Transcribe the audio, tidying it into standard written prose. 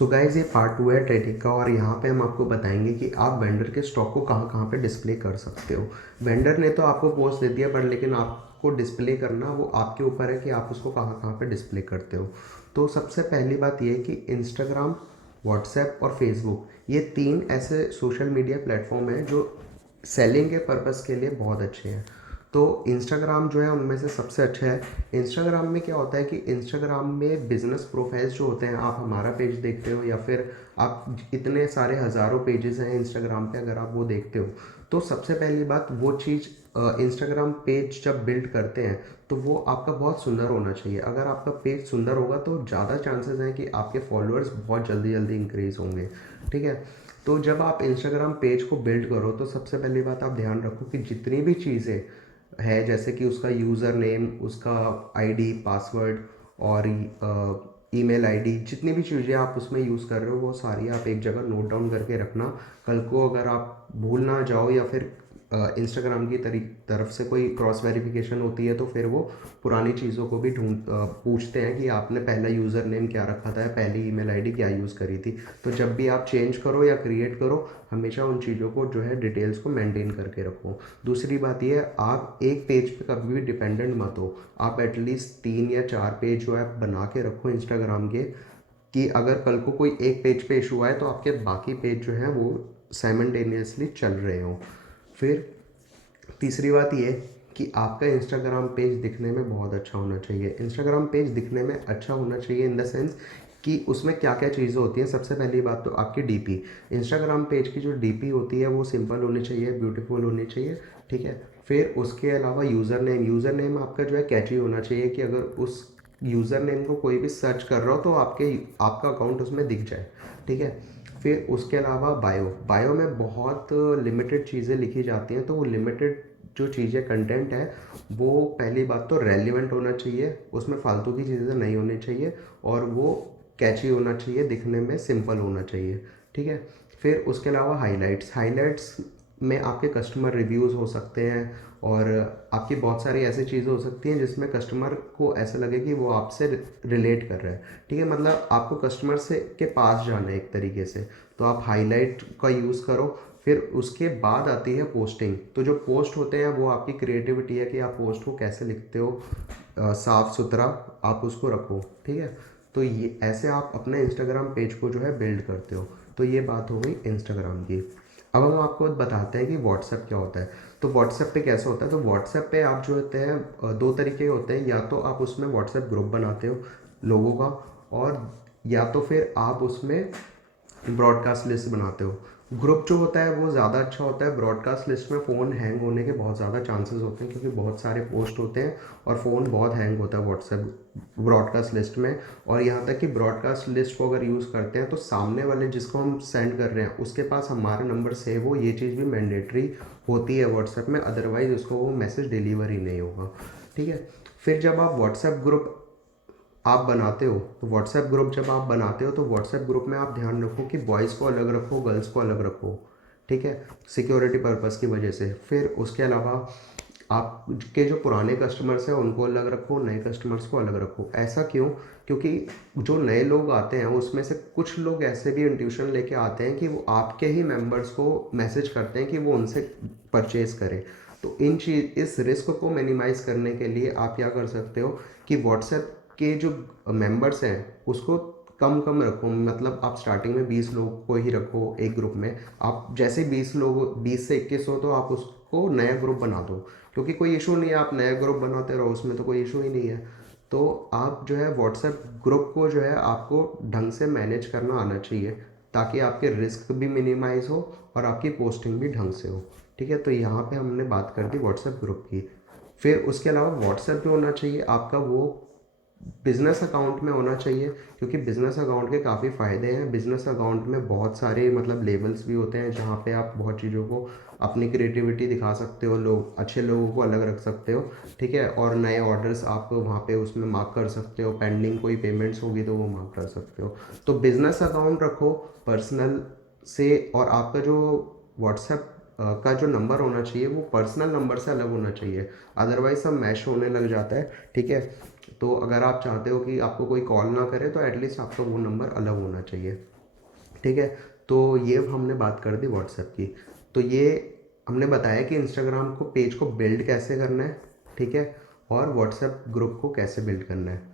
So guys, ये part 2 है trading का और यहाँ पे हम आपको बताएंगे कि आप वेंडर के स्टॉक को कहाँ कहाँ पे डिस्प्ले कर सकते हो। वेंडर ने तो आपको पोस्ट दे दिया, पर लेकिन आपको डिस्प्ले करना वो आपके ऊपर है कि आप उसको कहाँ कहाँ पे डिस्प्ले करते हो। तो सबसे पहली बात ये है कि इंस्टाग्राम, व्हाट्सएप और फेसबुक, ये 3 ऐसे सोशल मीडिया प्लेटफॉर्म हैं जो सेलिंग के पर्पज़ के लिए बहुत अच्छे हैं। तो इंस्टाग्राम जो है उनमें से सबसे अच्छा है। इंस्टाग्राम में क्या होता है कि इंस्टाग्राम में बिजनेस प्रोफाइल्स जो होते हैं, आप हमारा पेज देखते हो या फिर आप इतने सारे हज़ारों पेजेस हैं इंस्टाग्राम पे, अगर आप वो देखते हो तो सबसे पहली बात वो चीज़, इंस्टाग्राम पेज जब बिल्ड करते हैं तो वो आपका बहुत सुंदर होना चाहिए। अगर आपका पेज सुंदर होगा तो ज़्यादा चांसेस हैं कि आपके फॉलोअर्स बहुत जल्दी जल्दी इंक्रीज़ होंगे। ठीक है। तो जब आप इंस्टाग्राम पेज को बिल्ड करो तो सबसे पहली बात आप ध्यान रखो कि जितनी भी चीज़ें है, जैसे कि उसका यूज़र नेम, उसका आईडी, पासवर्ड और ईमेल आईडी, जितनी भी चीज़ें आप उसमें यूज़ कर रहे हो वो सारी आप एक जगह नोट डाउन करके रखना। कल को अगर आप भूल ना जाओ या फिर इंस्टाग्राम की तरफ से कोई क्रॉस वेरिफिकेशन होती है तो फिर वो पुरानी चीज़ों को भी पूछते हैं कि आपने पहला यूज़र नेम क्या रखा था या पहली ईमेल आईडी क्या यूज़ करी थी। तो जब भी आप चेंज करो या क्रिएट करो, हमेशा उन चीज़ों को जो है डिटेल्स को मेंटेन करके रखो। दूसरी बात ये है, आप एक पेज पे कभी भी डिपेंडेंट मत हो। आप एटलीस्ट 3 या 4 पेज जो है बना के रखो इंस्टाग्राम के, कि अगर कल को कोई एक पेज पे इशू आए तो आपके बाकी पेज जो हैं वो साइमल्टेनियसली चल रहे हों। फिर तीसरी बात ये कि आपका इंस्टाग्राम पेज दिखने में बहुत अच्छा होना चाहिए। इंस्टाग्राम पेज दिखने में अच्छा होना चाहिए इन द सेंस कि उसमें क्या क्या चीज़ें होती हैं। सबसे पहली बात तो आपकी डीपी, इंस्टाग्राम पेज की जो डीपी होती है वो सिंपल होनी चाहिए, ब्यूटीफुल होनी चाहिए। ठीक है। फिर उसके अलावा यूज़र नेम आपका जो है कैची होना चाहिए कि अगर उस यूज़र नेम को कोई भी सर्च कर रहा हो तो आपका अकाउंट उसमें दिख जाए। ठीक है। फिर उसके अलावा बायो में बहुत लिमिटेड चीज़ें लिखी जाती हैं, तो वो लिमिटेड जो चीज़ें कंटेंट है वो पहली बात तो रेलिवेंट होना चाहिए, उसमें फालतू की चीज़ें नहीं होनी चाहिए और वो कैची होना चाहिए, दिखने में सिंपल होना चाहिए। ठीक है। फिर उसके अलावा हाइलाइट्स में आपके कस्टमर रिव्यूज़ हो सकते हैं और आपकी बहुत सारी ऐसी चीज़ें हो सकती हैं जिसमें कस्टमर को ऐसा लगे कि वो आपसे रिलेट कर रहा है। ठीक है। मतलब आपको कस्टमर से के पास जाना है एक तरीके से, तो आप हाईलाइट का यूज़ करो। फिर उसके बाद आती है पोस्टिंग। तो जो पोस्ट होते हैं वो आपकी क्रिएटिविटी है कि आप पोस्ट को कैसे लिखते हो, साफ सुथरा आप उसको रखो। ठीक है। तो ये ऐसे आप अपने इंस्टाग्राम पेज को जो है बिल्ड करते हो। तो ये बात हो गई इंस्टाग्राम की। अब हम आपको बताते हैं कि व्हाट्सएप क्या होता है। तो व्हाट्सएप पे कैसे होता है, तो व्हाट्सएप पे आप जो होते हैं, दो तरीके होते हैं। या तो आप उसमें व्हाट्सएप ग्रुप बनाते हो लोगों का, और या तो फिर आप उसमें ब्रॉडकास्ट लिस्ट बनाते हो। ग्रुप जो होता है वो ज़्यादा अच्छा होता है। ब्रॉडकास्ट लिस्ट में फ़ोन हैंग होने के बहुत ज़्यादा चांसेस होते हैं, क्योंकि बहुत सारे पोस्ट होते हैं और फ़ोन बहुत हैंग होता है व्हाट्सएप ब्रॉडकास्ट लिस्ट में। और यहाँ तक कि ब्रॉडकास्ट लिस्ट को अगर यूज़ करते हैं तो सामने वाले जिसको हम सेंड कर रहे हैं उसके पास हमारा नंबर सेव हो, ये चीज़ भी मैंडेटरी होती है व्हाट्सएप में, अदरवाइज़ उसको वो मैसेज डिलीवर ही नहीं होगा। ठीक है। फिर जब आप व्हाट्सएप ग्रुप आप बनाते हो, तो व्हाट्सएप ग्रुप जब आप बनाते हो तो व्हाट्सएप ग्रुप में आप ध्यान रखो कि बॉयज़ को अलग रखो, गर्ल्स को अलग रखो। ठीक है। सिक्योरिटी पर्पज़ की वजह से। फिर उसके अलावा आपके जो पुराने कस्टमर्स हैं उनको अलग रखो, नए कस्टमर्स को अलग रखो। ऐसा क्यों? क्योंकि जो नए लोग आते हैं उसमें से कुछ लोग ऐसे भी इंट्यूशन लेके आते हैं कि वो आपके ही मेंबर्स को मैसेज करते हैं कि वो उनसे परचेज़ करें। तो इस रिस्क को मिनिमाइज़ करने के लिए आप क्या कर सकते हो कि व्हाट्सएप के जो मेंबर्स हैं उसको कम कम रखो। मतलब आप स्टार्टिंग में 20 लोग को ही रखो एक ग्रुप में। आप जैसे 20 से 21 हो तो आप उसको नया ग्रुप बना दो, क्योंकि कोई इशू नहीं है, आप नया ग्रुप बनाते रहो, उसमें तो कोई इशू ही नहीं है। तो आप जो है व्हाट्सएप ग्रुप को जो है आपको ढंग से मैनेज करना आना चाहिए, ताकि आपके रिस्क भी मिनिमाइज हो और आपकी पोस्टिंग भी ढंग से हो। ठीक है। तो यहाँ पे हमने बात कर दी व्हाट्सएप ग्रुप की। फिर उसके अलावा व्हाट्सएप जो होना चाहिए आपका, वो बिजनेस अकाउंट में होना चाहिए, क्योंकि बिजनेस अकाउंट के काफ़ी फ़ायदे हैं। बिजनेस अकाउंट में बहुत सारे मतलब लेवल्स भी होते हैं जहाँ पे आप बहुत चीज़ों को अपनी क्रिएटिविटी दिखा सकते हो, लोग अच्छे लोगों को अलग रख सकते हो। ठीक है। और नए ऑर्डर्स आप वहाँ पे उसमें मार्क कर सकते हो, पेंडिंग कोई पेमेंट्स होगी तो वो मार्क कर सकते हो। तो बिजनेस अकाउंट रखो पर्सनल से, और आपका जो व्हाट्सएप का जो नंबर होना चाहिए वो पर्सनल नंबर से अलग होना चाहिए, अदरवाइज सब मैश होने लग जाता है। ठीक है, तो अगर आप चाहते हो कि आपको कोई कॉल ना करे तो एटलीस्ट आपका वो नंबर अलग होना चाहिए। ठीक है, तो ये हमने बात कर दी व्हाट्सएप की। तो ये हमने बताया कि इंस्टाग्राम को पेज को बिल्ड कैसे करना है, ठीक है, और व्हाट्सएप ग्रुप को कैसे बिल्ड करना है।